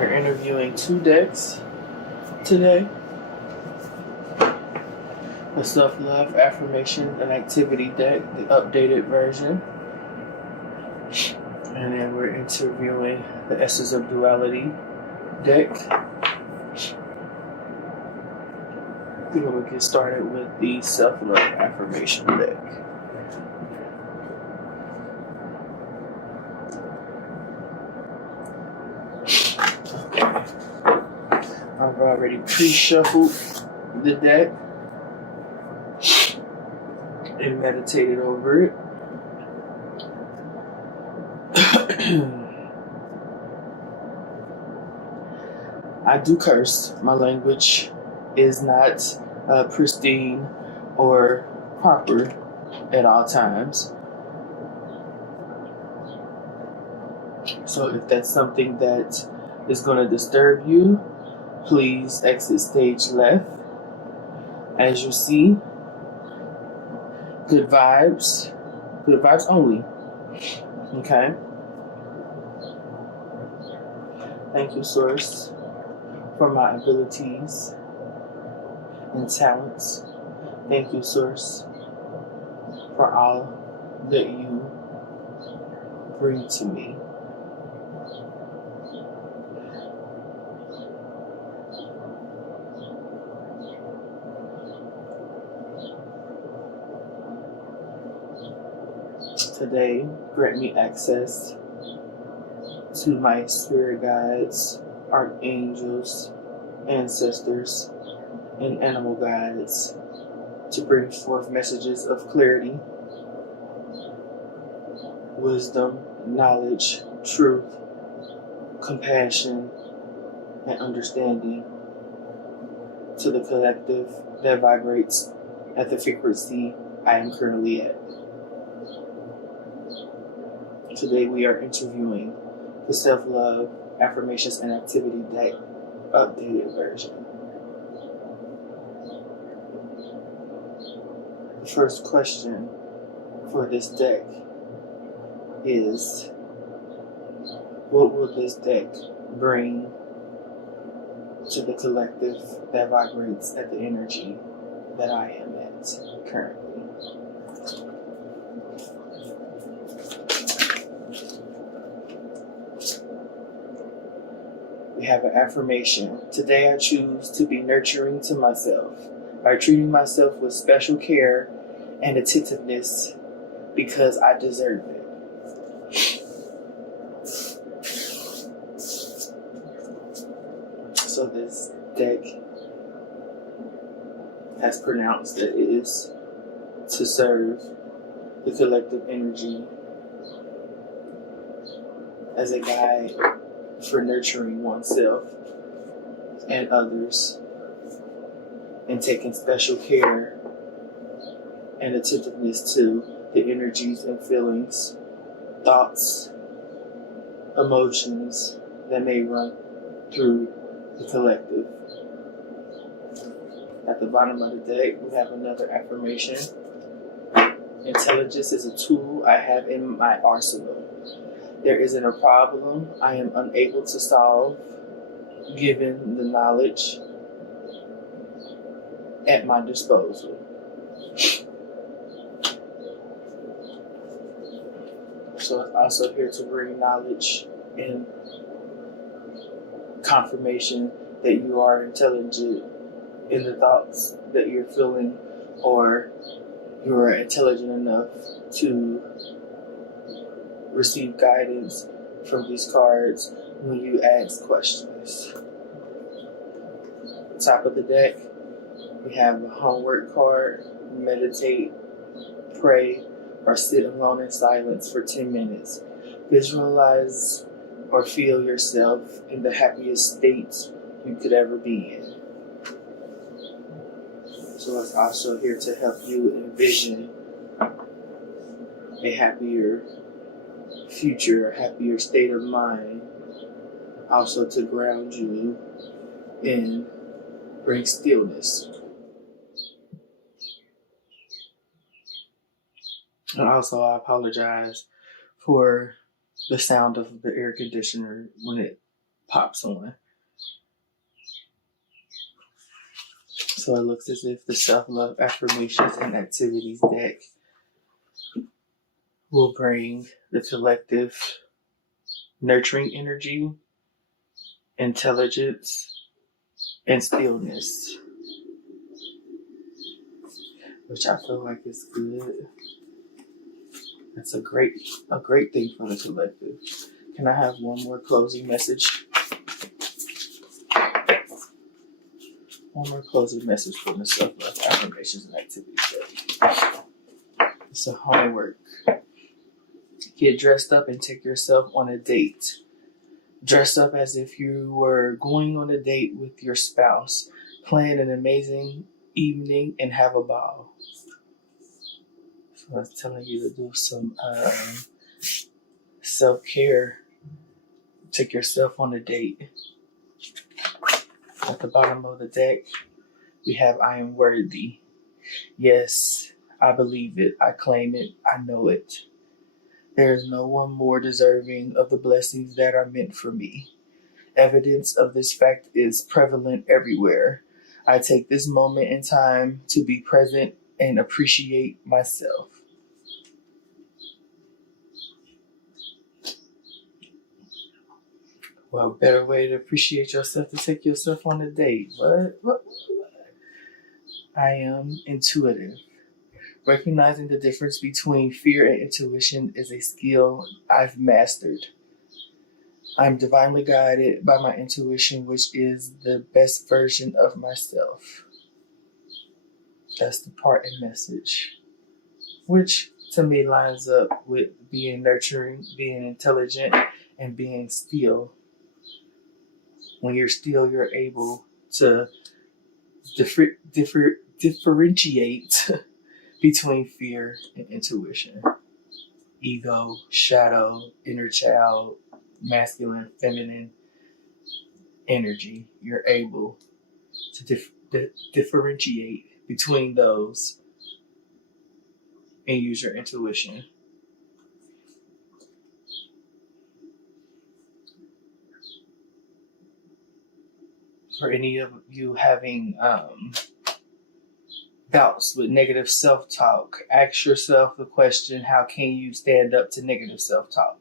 We're interviewing two decks today. The Self-Love Affirmation and Activity deck, the updated version. And then we're interviewing the Essence of Duality deck. We're going to get started with the Self-Love Affirmation deck. I've already pre-shuffled the deck and meditated over it. I do curse. My language is not pristine or proper at all times. So if that's something that is going to disturb you, please exit stage left. As you see, good vibes only. Okay? Thank you, Source, for my abilities and talents. Thank you, Source, for all that you bring to me. Today, grant me access to my spirit guides, archangels, ancestors, and animal guides to bring forth messages of clarity, wisdom, knowledge, truth, compassion, and understanding to the collective that vibrates at the frequency I am currently at. Today we are interviewing the Self-Love Affirmations and Activity deck updated version. The first question for this deck is, what will this deck bring to the collective that vibrates at the energy that I am at currently? We have an affirmation. Today I choose to be nurturing to myself by treating myself with special care and attentiveness because I deserve it. So this deck has pronounced that it is to serve the collective energy as a guide for nurturing oneself and others and taking special care and attentiveness to the energies and feelings, thoughts, emotions that may run through the collective. At the bottom of the deck, we have another affirmation. Intelligence is a tool I have in my arsenal. There isn't a problem I am unable to solve given the knowledge at my disposal. So it's also here to bring knowledge and confirmation that you are intelligent in the thoughts that you're feeling, or you are intelligent enough to receive guidance from these cards when you ask questions. Top of the deck, we have a homework card. Meditate, pray, or sit alone in silence for 10 minutes. Visualize or feel yourself in the happiest state you could ever be in. So it's also here to help you envision a happier future, a happier state of mind. Also to ground you and bring stillness. And also, I apologize for the sound of the air conditioner when it pops on. So it looks as if the Self-Love Affirmations and Activities deck will bring the collective nurturing energy, intelligence, and stillness, which I feel like is good. That's a great thing for the collective. Can I have one more closing message? One more closing message from the Self-Love Affirmations and Activities deck. It's a homework. Get dressed up and take yourself on a date. Dress up as if you were going on a date with your spouse. Plan an amazing evening and have a ball. So I was telling you to do some self-care. Take yourself on a date. At the bottom of the deck, we have I am worthy. Yes, I believe it. I claim it. I know it. There is no one more deserving of the blessings that are meant for me. Evidence of this fact is prevalent everywhere. I take this moment in time to be present and appreciate myself. Well, better way to appreciate yourself to take yourself on a date. What? I am intuitive. Recognizing the difference between fear and intuition is a skill I've mastered. I'm divinely guided by my intuition, which is the best version of myself. That's the part and message, which to me lines up with being nurturing, being intelligent, and being still. When you're still, you're able to differentiate between fear and intuition. Ego, shadow, inner child, masculine, feminine energy. You're able to differentiate between those and use your intuition. For any of you having doubts with negative self-talk, ask yourself the question, how can you stand up to negative self-talk?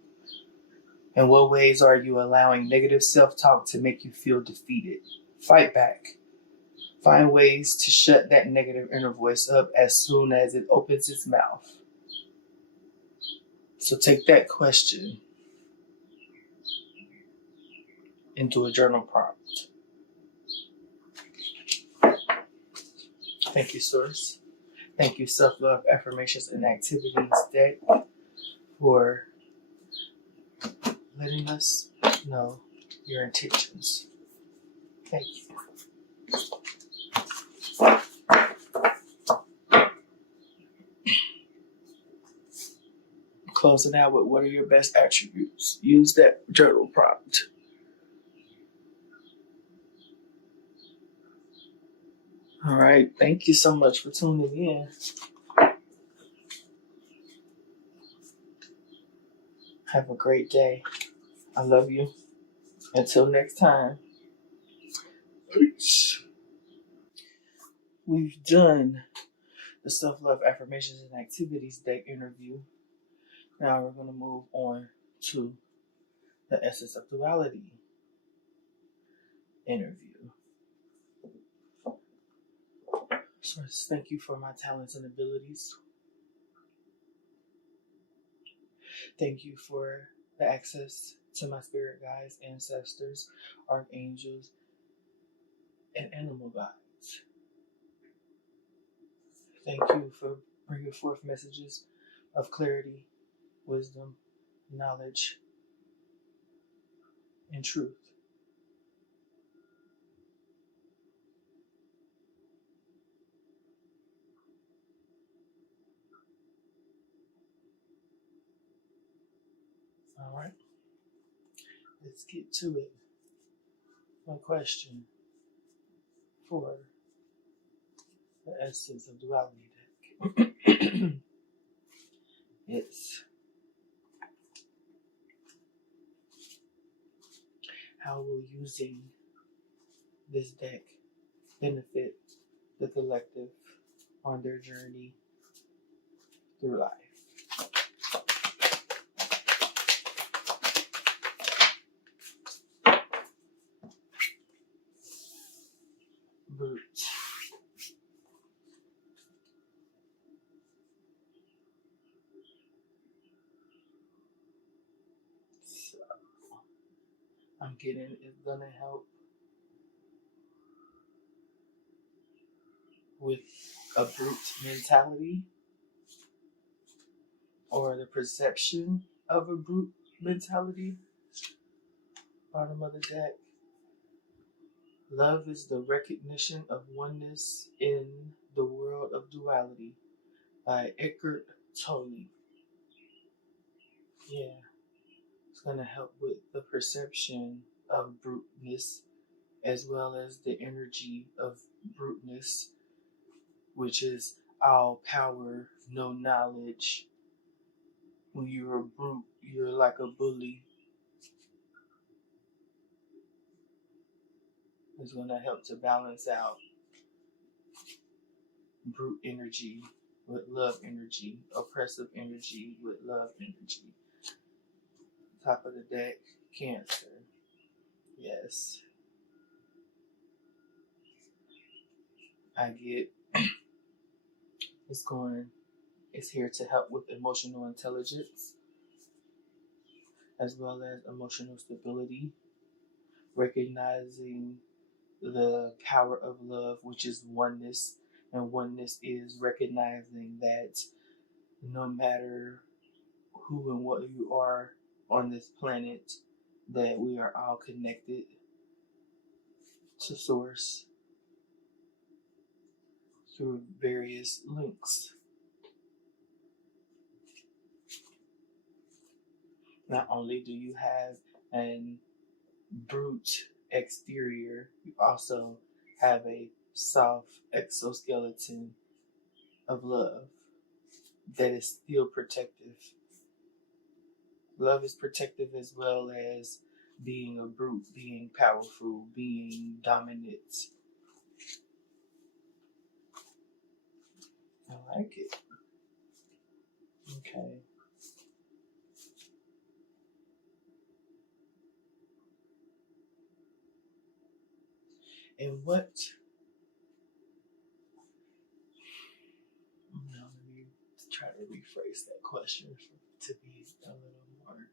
In what ways are you allowing negative self-talk to make you feel defeated? Fight back. Find ways to shut that negative inner voice up as soon as it opens its mouth. So take that question into a journal prompt. Thank you, Source. Thank you, Self-Love Affirmations and Activities deck, for letting us know your intentions. Thank you. Closing out with what are your best attributes? Use that journal prompt. All right. Thank you so much for tuning in. Have a great day. I love you. Until next time. Peace. We've done the Self-Love Affirmations and Activities deck interview. Now we're going to move on to the Essence of Duality interview. Source, thank you for my talents and abilities. Thank you for the access to my spirit guides, ancestors, archangels, and animal guides. Thank you for bringing forth messages of clarity, wisdom, knowledge, and truth. All right, let's get to it. My question for the Essence of Duality deck. It's, How will using this deck benefit the collective on their journey through life? Brute. So I'm getting it's gonna help with a brute mentality or the perception of a brute mentality. Bottom of the deck. Love is the recognition of oneness in the world of duality by Eckhart Tolle. Yeah, it's going to help with the perception of bruteness as well as the energy of bruteness, which is all power, no knowledge. When you're a brute, you're like a bully. It's going to help to balance out brute energy with love energy, oppressive energy with love energy. Top of the deck, Cancer. Yes. I get it's here to help with emotional intelligence as well as emotional stability, recognizing the power of love, which is oneness, and oneness is recognizing that no matter who and what you are on this planet, that we are all connected to source through various links. Not only do you have an brute exterior, you also have a soft exoskeleton of love that is still protective. Love is protective as well as being a brute, being powerful, being dominant. I like it. Okay. And what? Now let me try to rephrase that question to be a little more.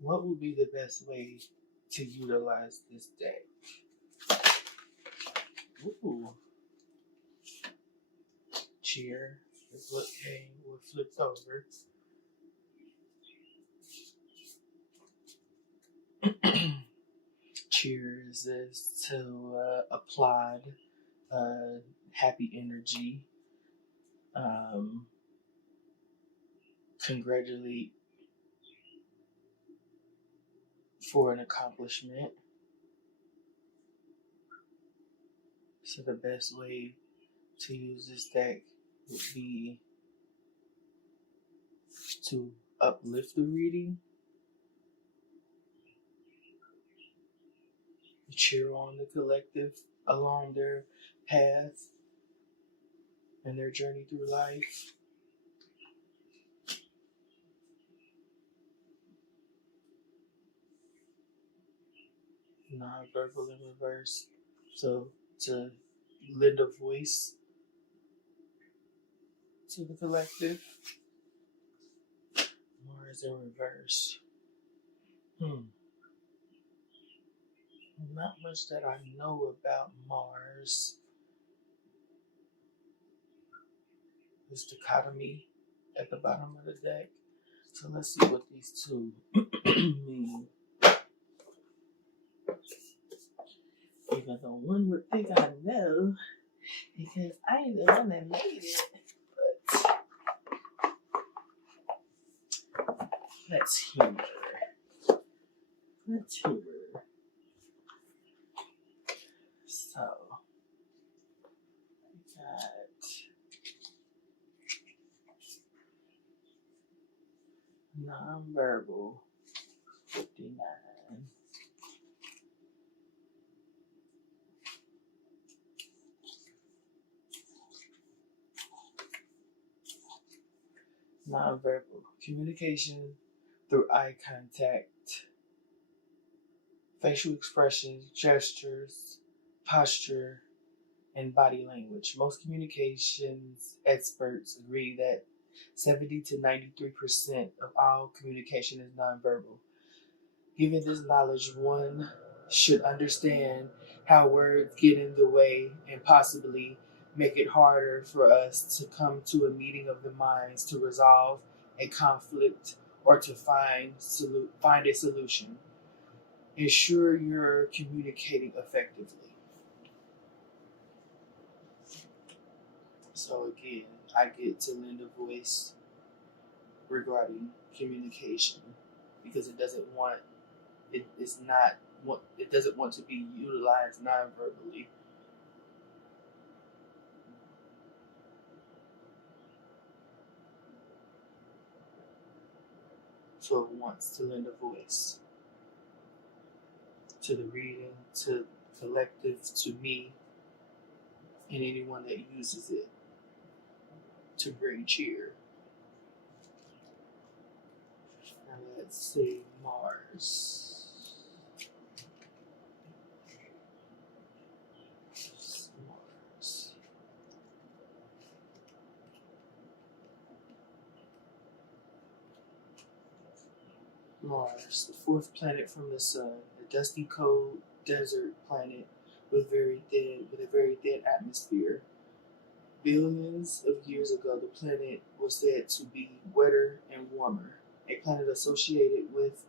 What would be the best way to utilize this deck? Ooh. Cheer is what came, what flipped over. Cheers is to applaud happy energy, congratulate for an accomplishment. So the best way to use this deck would be to uplift the reading, cheer on the collective along their path and their journey through life. Non-verbal in reverse. So to lend a voice to the collective. Mars in reverse. Not much that I know about Mars. This dichotomy at the bottom of the deck. So let's see what these two mean. Even though one would think I know, because I ain't the one that made it. But let's humor. So we got 59. Nonverbal communication through eye contact, facial expressions, gestures, posture, and body language. Most communications experts agree that 70 to 93% of all communication is nonverbal. Given this knowledge, one should understand how words get in the way and possibly make it harder for us to come to a meeting of the minds to resolve a conflict or to find a solution. Ensure you're communicating effectively. So again, I get to lend a voice regarding communication because it doesn't want to be utilized non-verbally. So it wants to lend a voice to the reading, to collective, to me, and anyone that uses it to bring cheer. Now let's say Mars. Mars. Mars, the fourth planet from the sun, a dusty, cold desert planet with a very thin atmosphere. Billions of years ago, the planet was said to be wetter and warmer. A planet associated with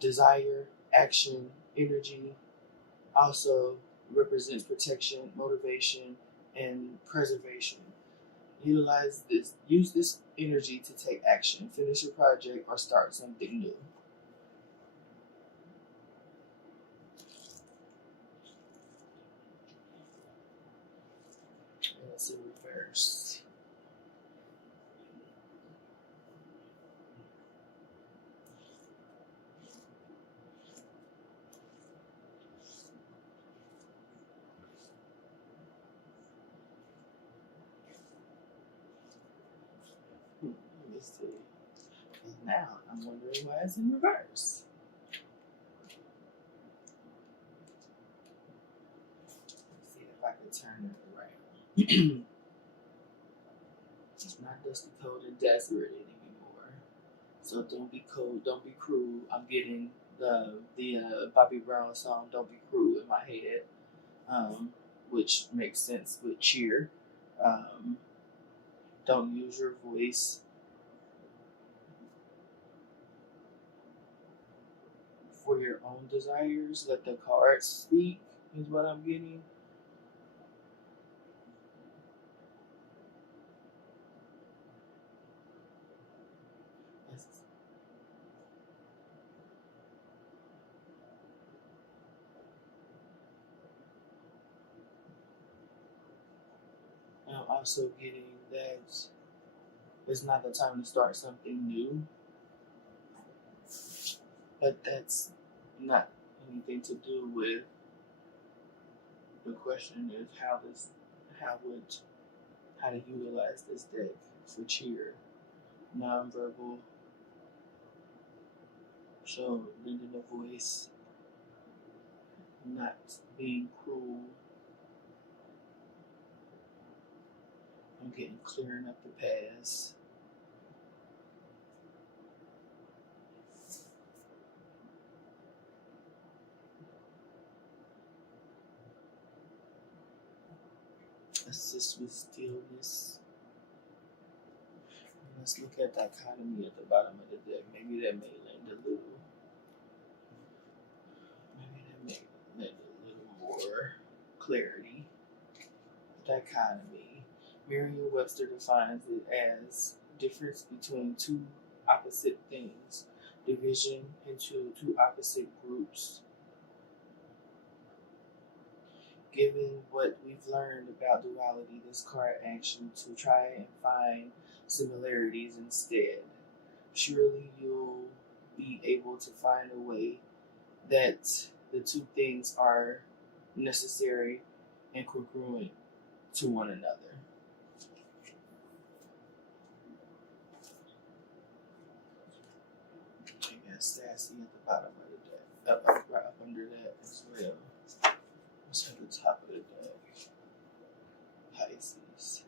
desire, action, energy, also represents protection, motivation, and preservation. Use this energy to take action, finish a project, or start something new. And it's in reverse. Let me see. And now I'm wondering why it's in reverse. Let's see if I can turn it around. It's not dusty, cold, and desperate anymore. So don't be cold, don't be cruel. I'm getting the Bobby Brown song "Don't Be Cruel" in my head, which makes sense with cheer. Um, don't use your voice for your own desires. Let the cards speak. Is what I'm getting. I'm also getting that it's not the time to start something new, but that's not anything to do with the question is how would how to utilize this deck for cheer. Nonverbal, so lending a voice, not being cruel. I'm getting clearing up the past. Assist with stillness. Let's look at dichotomy at the bottom of the deck. Maybe that may lend a little. Maybe that may lend a little more clarity. Dichotomy. Merriam-Webster defines it as difference between two opposite things, division into two opposite groups. Given what we've learned about duality, this card asks you to try and find similarities instead. Surely you'll be able to find a way that the two things are necessary and congruent to one another. I guess sassy at the bottom of the deck, right up under that as well. What's at the top of the deck? Pisces.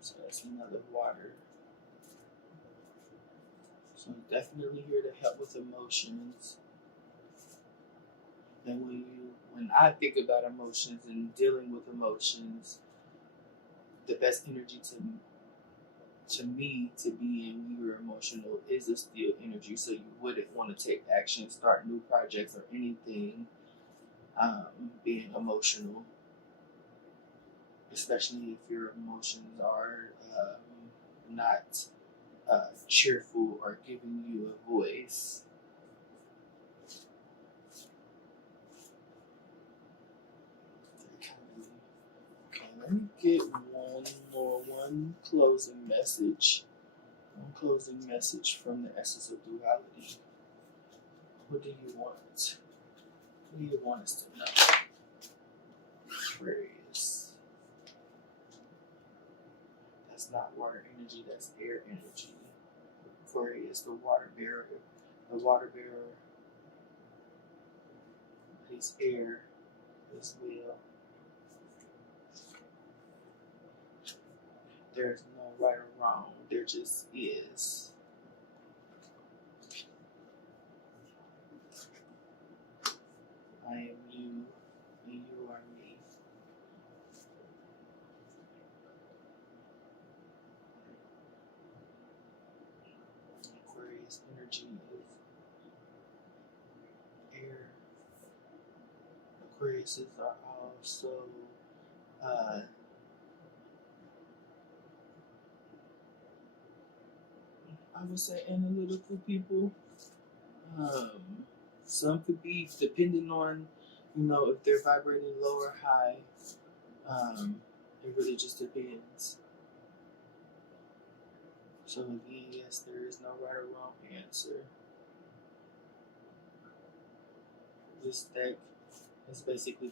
So that's another water. So definitely here to help with emotions. And when I think about emotions and dealing with emotions, the best energy to me to be in when you're emotional is a steel energy. So you wouldn't want to take action, start new projects or anything, being emotional, especially if your emotions are not cheerful or giving you a voice. Okay, let me get one closing message. One closing message from the essence of duality. What do you want? What do you want us to know? Aquarius. That's not water energy, that's air energy. Aquarius, the water bearer. The water bearer is air as well. There's no right or wrong, there just is. I am you, and you are me. Aquarius energy is air. Aquariuses are also I would say analytical people. Some could be depending on, if they're vibrating low or high. It really just depends. So again, yes, there is no right or wrong answer. This deck is basically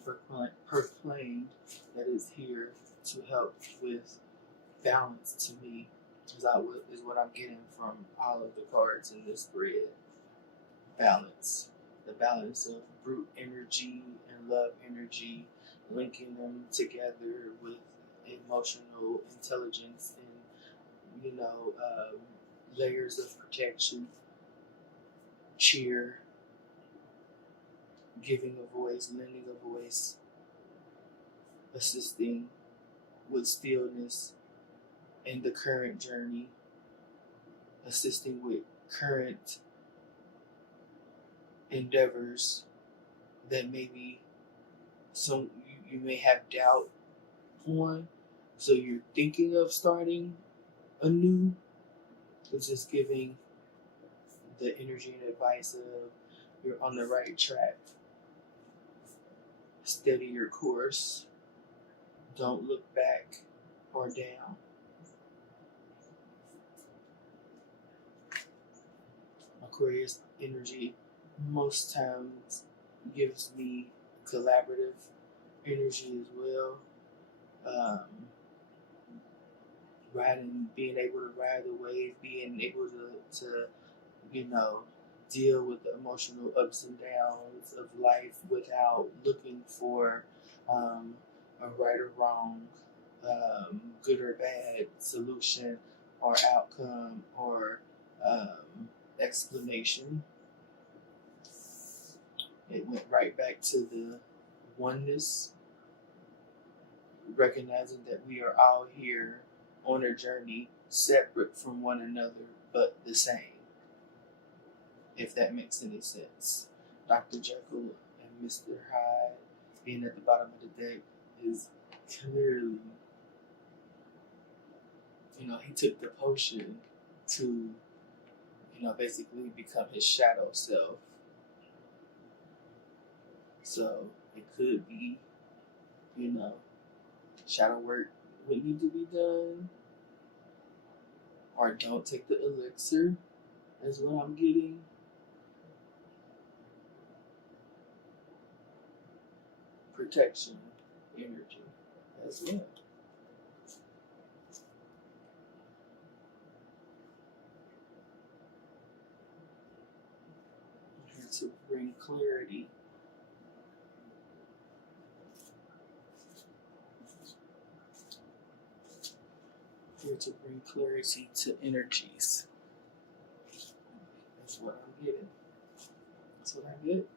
proclaimed that it's here to help with balance to me, is what I'm getting from all of the cards in this spread. Balance. The balance of brute energy and love energy, linking them together with emotional intelligence and, layers of protection, cheer, giving a voice, lending a voice, assisting with stillness in the current journey, assisting with current endeavors that maybe you may have doubt on. So you're thinking of starting anew. It's just giving the energy and advice of you're on the right track. Steady your course. Don't look back or down. Aquarius energy most times gives me collaborative energy as well. Being able to ride the wave, being able to deal with the emotional ups and downs of life without looking for a right or wrong, good or bad solution or outcome or explanation. It went right back to the oneness, recognizing that we are all here on a journey separate from one another but the same, if that makes any sense. Dr. Jekyll and Mr. Hyde being at the bottom of the deck is clearly, he took the potion to, basically become his shadow self. So it could be, shadow work would need to be done, or don't take the elixir, is what I'm getting. protection energy as well. I'm here to bring clarity. Here to bring clarity to energies. That's what I'm getting. That's what I get.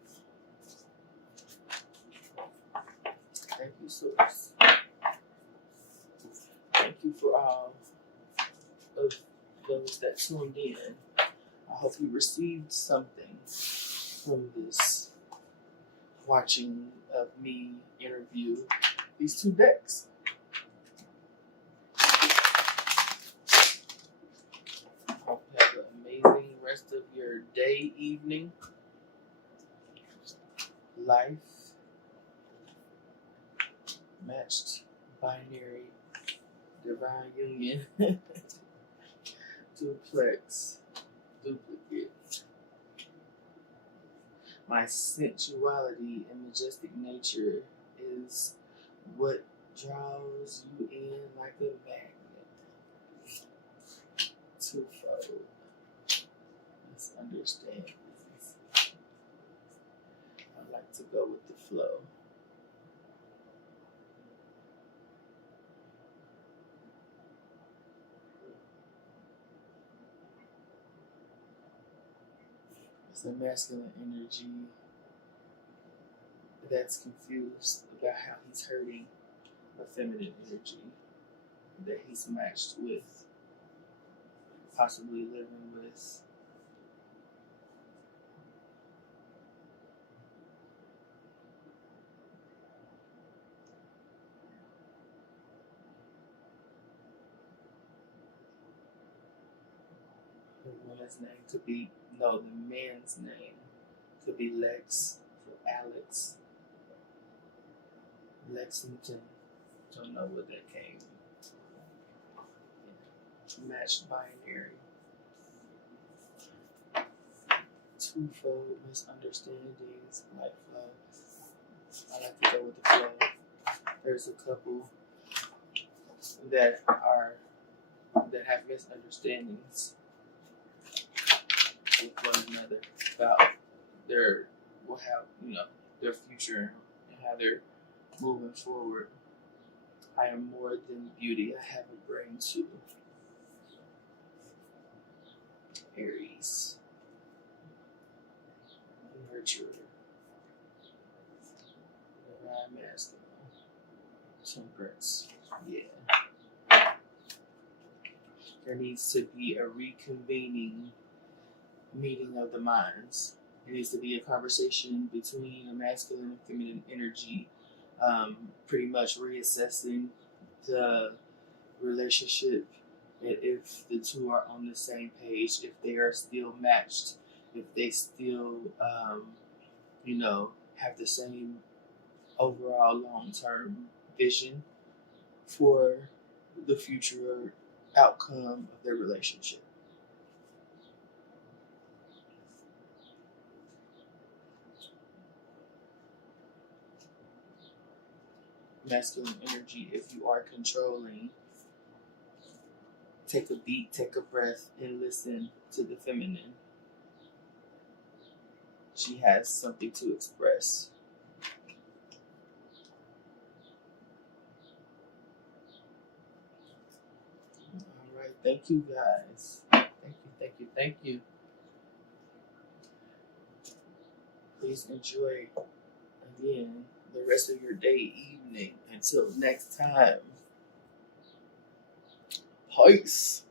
Thank you, Source. Thank you for all of those that tuned in. I hope you received something from this watching of me interview these two decks. I hope you have an amazing rest of your day, evening, life, matched, binary, divine union, duplex, duplicate. My sensuality and majestic nature is what draws you in like a magnet. Twofold. Misunderstandings. I like to go with the flow. It's a masculine energy that's confused about how he's hurting a feminine energy that he's matched with, possibly living with. The woman's name could be, no, the man's name could be Lex, so Alex, Lexington. Don't know where that came. Matched binary. Twofold misunderstandings, like flow. I like to go with the flow. There's a couple that have misunderstandings with one another about their future and how they're moving forward. I am more than beauty. I have a brain too. Aries. Nurturer. Divine masculine. Temperance. Yeah. There needs to be a reconvening meeting of the minds. It needs to be a conversation between a masculine and feminine energy, pretty much reassessing the relationship, if the two are on the same page, if they are still matched, if they still, have the same overall long-term vision for the future outcome of their relationship. Masculine energy, if you are controlling, take a beat, take a breath, and listen to the feminine. She has something to express. All right, thank you guys. Thank you. Please enjoy, again, the rest of your day, evening. Until next time. Peace.